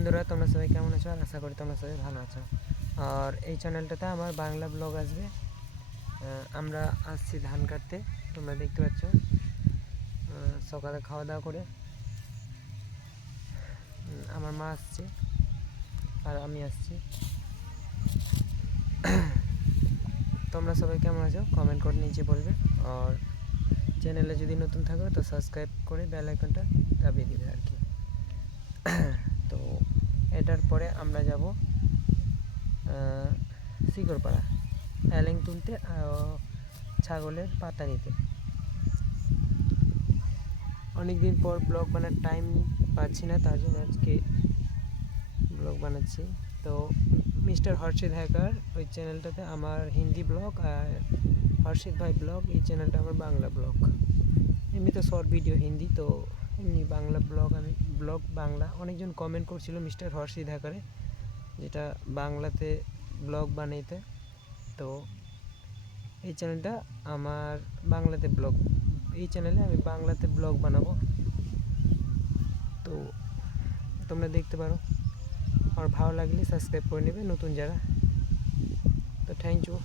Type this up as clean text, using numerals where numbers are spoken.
বন্ধুরা, তোমরা সবাই কেমন আছো? আর আশা করি তোমরা সবাই ভালো আছো। আর এই চ্যানেলটাতে আমার বাংলা ব্লগ আসবে। আমরা আসছি ধান কাটতে, তোমরা দেখতে পাচ্ছ। সকালে খাওয়া দাওয়া করে আমার মা আসছে আর আমি আসছি। তোমরা সবাই কেমন আছো কমেন্ট করে নিচে বলবে। আর চ্যানেলে যদি নতুন থাকো তো সাবস্ক্রাইব করে বেল আইকনটা দাবিয়ে দিবে আর কি। তো এটার পরে আমরা যাব শিকড়পাড়া অ্যালেং তুলতে, ছাগলের পাতা নিতে। অনেক দিন পর ব্লগ বানার টাইম পাচ্ছি না, তার জন্য আজকে ব্লগ বানাচ্ছি। তো মিস্টার হর্ষিত হ্যাকার ওই চ্যানেলটাতে আমার হিন্দি ব্লগ, আর হর্ষিত ভাই ব্লগ এই চ্যানেলটা আমার বাংলা ব্লগ। এমনি তো শর্ট ভিডিও হিন্দি, তো এমনি বাংলা ব্লগ আমি বাংলা। অনেকজন কমেন্ট করছিল মিস্টার হর্ষিত হ্যাকারে, যেটা বাংলাতে ব্লগ বানাইতে। তো এই চ্যানেলটা আমার বাংলাতে ব্লগ, এই চ্যানেলে আমি বাংলাতে ব্লগ বানাবো। তো তোমরা দেখতে পারো, আর ভালো লাগলে সাবস্ক্রাইব করে নেবে নতুন যারা। তো থ্যাংক ইউ।